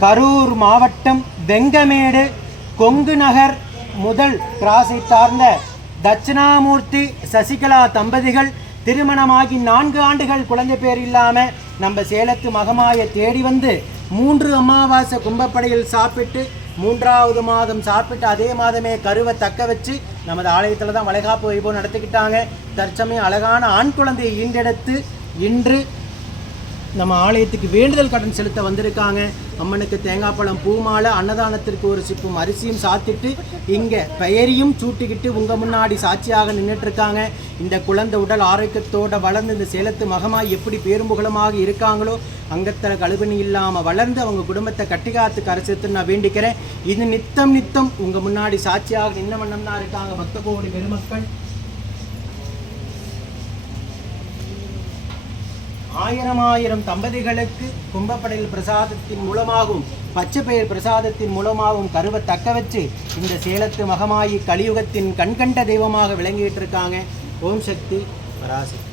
கரூர் மாவட்டம் வெங்கமேடு கொங்கு நகர் முதல் கிராஸை சார்ந்த தட்சிணாமூர்த்தி சசிகலா தம்பதிகள் திருமணமாகி நான்கு ஆண்டுகள் குழந்தை பேர் இல்லாமல் நம்ம சேலத்து மகமாயை தேடி வந்து மூன்று அமாவாசை கும்பப்படையில் சாப்பிட்டு மூன்றாவது மாதம் சாப்பிட்டு அதே மாதமே கருவை தக்க வச்சு நமது ஆலயத்தில் தான் வளைகாப்பு வைபவம் நடத்திக்கிட்டாங்க. தற்சமயம் அழகான ஆண் குழந்தையை ஈண்டெடுத்து இன்று நம்ம ஆலயத்துக்கு வேண்டுதல் கடன் செலுத்த வந்திருக்காங்க. அம்மனுக்கு தேங்காய் பழம் பூமாலை அன்னதானத்திற்கு ஒரு சிப்பும் அரிசியும் சாத்திட்டு இங்கே பெயரையும் சூட்டிக்கிட்டு உங்கள் முன்னாடி சாட்சியாக நின்றுட்டு இருக்காங்க இந்த குழந்தை உடல் ஆரோக்கியத்தோட வளர்ந்து இந்த சேலத்து மகமாக எப்படி பேரும்புகலமாக இருக்காங்களோ அங்கத்தில் கழுவணி இல்லாமல் வளர்ந்து அவங்க குடும்பத்தை கட்டிகாத்து கரைச்சிட்டு நான் வேண்டிக்கிறேன். இது நித்தம் நித்தம் உங்கள் முன்னாடி சாட்சியாக நின்ன வண்ணம் தான் இருக்காங்க பக்த கோடி பெருமக்கள். ஆயிரம் ஆயிரம் தம்பதிகளுக்கு கும்பப்படையில் பிரசாதத்தின் மூலமாகவும் பச்சைப்பயிர் பிரசாதத்தின் மூலமாகவும் கருவை தக்க வச்சு இந்த சேலத்து மகமாயி கலியுகத்தின் கண்கண்ட தெய்வமாக விளங்கிட்டு இருக்காங்க. ஓம் சக்தி பராசக்தி